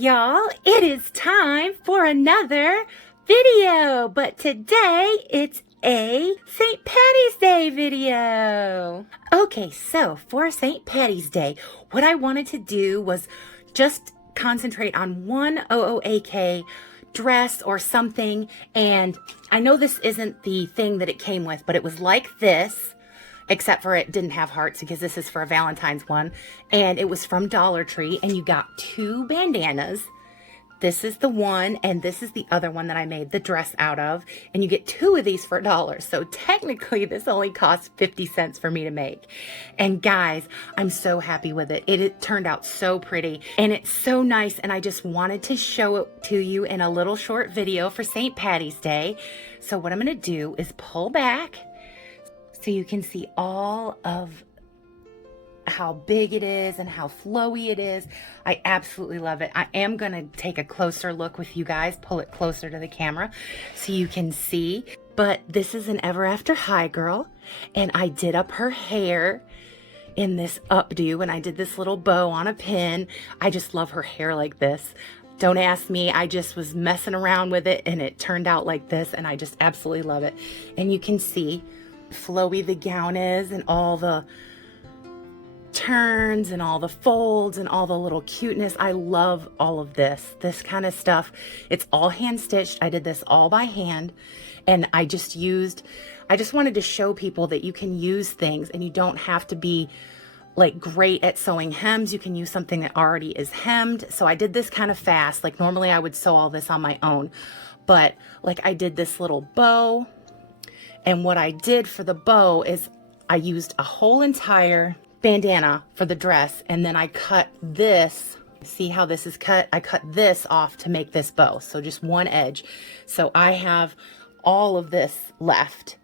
y'all, it is time for another video, but today it's a St. Patty's Day video. Okay, so for St. Patty's Day, what I wanted to do was just concentrate on one OOAK dress or something, and I know this isn't the thing that it came with, but it was like this, except for it didn't have hearts because this is for a Valentine's one, and it was from Dollar Tree, and you got two bandanas. This is the one, and this is the other one that I made the dress out of, and you get two of these for $1. So technically this only cost 50 cents for me to make. And guys, I'm so happy with it. It turned out so pretty, and it's so nice, and I just wanted to show it to you in a little short video for St. Patty's Day. So what I'm gonna do is pull back so you can see all of how big it is and how flowy it is. I absolutely love it. I am going to take a closer look with you guys, pull it closer to the camera so you can see. But this is an Ever After High girl, and I did up her hair in this updo, and I did this little bow on a pin. I just love her hair like this. Don't ask me, I just was messing around with it and it turned out like this, and I just absolutely love it. And you can see flowy the gown is, and all the turns and all the folds and all the little cuteness. I love all of this kind of stuff. It's all hand stitched. I did this all by hand, and I just wanted to show people that you can use things and you don't have to be like great at sewing hems. You can use something that already is hemmed. So I did this kind of fast. Like normally I would sew all this on my own, but like I did this little bow. And what I did for the bow is I used a whole entire bandana for the dress, and then I cut this. See how this is cut? I cut this off to make this bow. So just one edge. So I have all of this left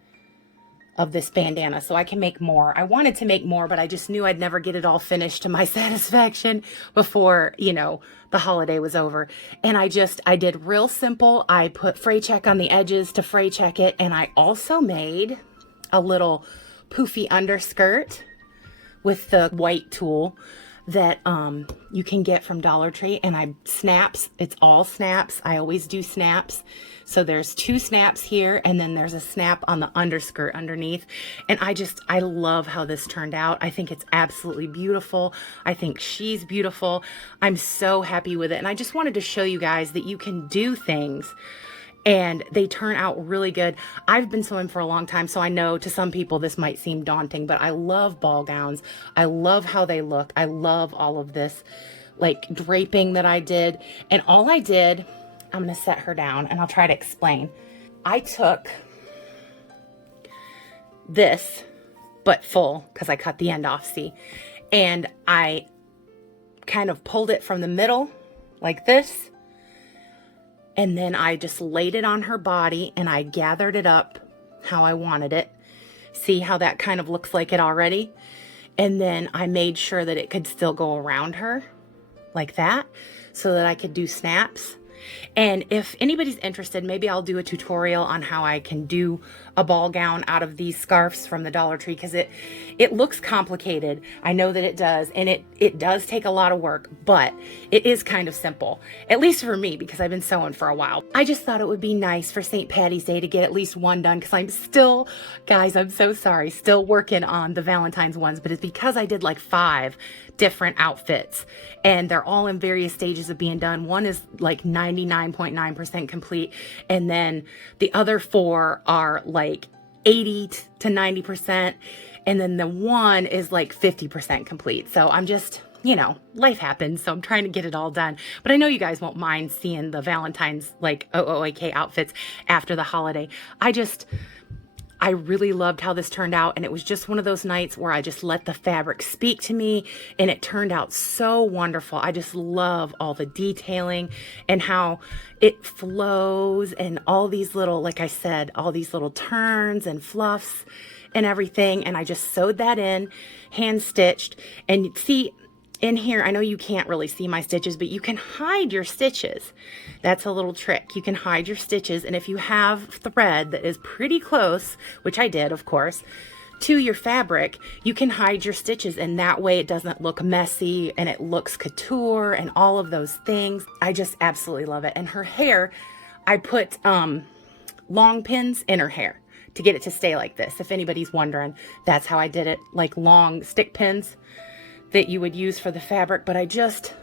of this bandana, so I can make more. I wanted to make more, but I just knew I'd never get it all finished to my satisfaction before, you know, the holiday was over. And I did real simple. I put fray check on the edges to fray check it, and I also made a little poofy underskirt with the white tool that you can get from Dollar Tree, and it's all snaps. I always do snaps. So there's two snaps here, and then there's a snap on the underskirt underneath. And I love how this turned out. I think it's absolutely beautiful. I think she's beautiful. I'm so happy with it. And I just wanted to show you guys that you can do things and they turn out really good. I've been sewing for a long time, so I know to some people this might seem daunting, but I love ball gowns. I love how they look. I love all of this like draping that I did. And all I did, I'm gonna set her down and I'll try to explain. I took this, but full, because I cut the end off, see? And I kind of pulled it from the middle like this, and then I just laid it on her body and I gathered it up how I wanted it. See how that kind of looks like it already? And then I made sure that it could still go around her like that so that I could do snaps. And if anybody's interested, maybe I'll do a tutorial on how I can do a ball gown out of these scarves from the Dollar Tree, because it looks complicated. I know that it does, and it does take a lot of work, but it is kind of simple, at least for me, because I've been sewing for a while. I just thought it would be nice for St. Patty's Day to get at least one done, because I'm still, guys, I'm so sorry, still working on the Valentine's ones, but it's because I did like 5 different outfits, and they're all in various stages of being done. One is like 99.9% complete, and then the other 4 are like 80 to 90%, and then the one is like 50% complete. So I'm just, you know, life happens, so I'm trying to get it all done. But I know you guys won't mind seeing the Valentine's like OOAK outfits after the holiday. I really loved how this turned out, and it was just one of those nights where I just let the fabric speak to me, and it turned out so wonderful. I just love all the detailing and how it flows, and all these little, like I said, all these little turns and fluffs and everything. And I just sewed that in, hand stitched. And see, in here, I know you can't really see my stitches, but you can hide your stitches. That's a little trick. You can hide your stitches, and if you have thread that is pretty close, which I did, of course, to your fabric, you can hide your stitches, and that way it doesn't look messy and it looks couture and all of those things. I just absolutely love it. And her hair, I put long pins in her hair to get it to stay like this. If anybody's wondering, that's how I did it, like long stick pins that you would use for the fabric. But I just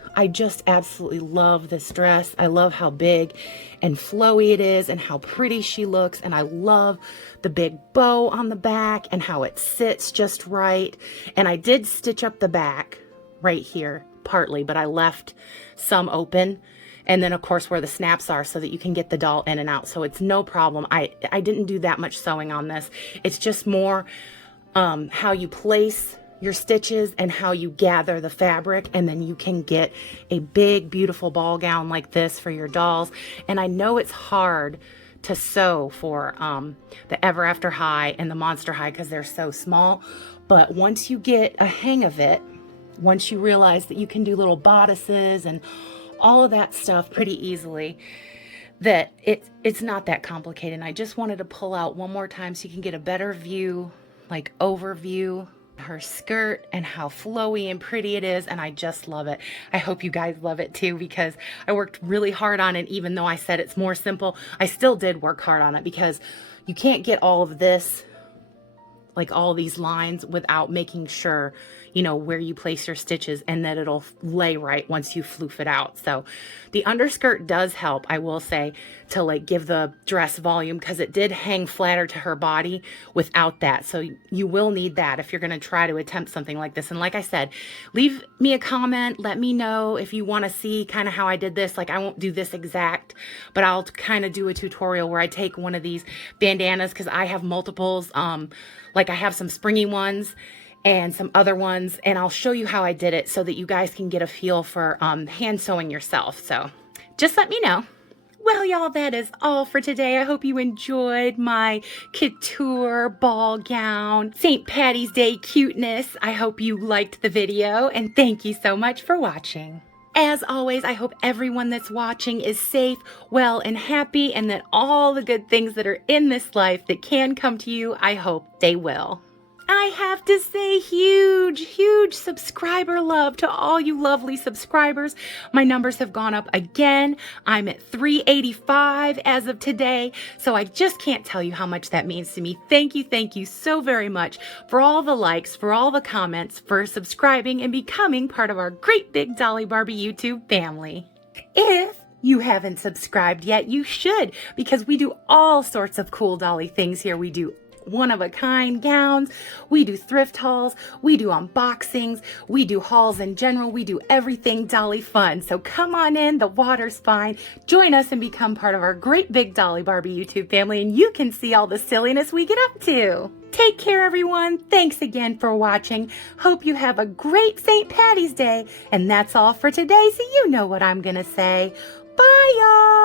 absolutely love this dress. I love how big and flowy it is and how pretty she looks. And I love the big bow on the back and how it sits just right. And I did stitch up the back right here partly, but I left some open. And then of course where the snaps are so that you can get the doll in and out. So it's no problem. I didn't do that much sewing on this. It's just more how you place your stitches and how you gather the fabric, and then you can get a big beautiful ball gown like this for your dolls. And I know it's hard to sew for the Ever After High and the Monster High because they're so small, but once you get a hang of it, once you realize that you can do little bodices and all of that stuff pretty easily, that it's not that complicated. And I just wanted to pull out one more time so you can get a better view, like overview, her skirt and how flowy and pretty it is. And I just love it. I hope you guys love it too, because I worked really hard on it. Even though I said it's more simple, I still did work hard on it, because you can't get all of this, like all these lines, without making sure, you know, where you place your stitches and that it'll lay right once you floof it out. So the underskirt does help, I will say, to like give the dress volume, because it did hang flatter to her body without that. So you will need that if you're going to try to attempt something like this. And like I said, leave me a comment. Let me know if you want to see kind of how I did this. Like, I won't do this exact, but I'll kind of do a tutorial where I take one of these bandanas, because I have multiples. Like I have some springy ones and some other ones, and I'll show you how I did it so that you guys can get a feel for hand sewing yourself. So just let me know. Well, y'all, that is all for today. I hope you enjoyed my couture ball gown, St. Patty's Day cuteness. I hope you liked the video, and thank you so much for watching. As always, I hope everyone that's watching is safe, well, and happy, and that all the good things that are in this life that can come to you, I hope they will. I have to say huge subscriber love to all you lovely subscribers. My numbers have gone up again. I'm at 385 as of today, so I just can't tell you how much that means to me. Thank you so very much for all the likes, for all the comments, for subscribing and becoming part of our great big Dolly Barbie YouTube family. If you haven't subscribed yet, you should, because we do all sorts of cool Dolly things here. We do one-of-a-kind gowns, we do thrift hauls, we do unboxings, we do hauls in general, we do everything Dolly fun. So come on in, the water's fine. Join us and become part of our great big Dolly Barbie YouTube family, and you can see all the silliness we get up to. Take care, everyone. Thanks again for watching. Hope you have a great St. Patty's Day. And that's all for today, so you know what I'm gonna say. Bye, y'all.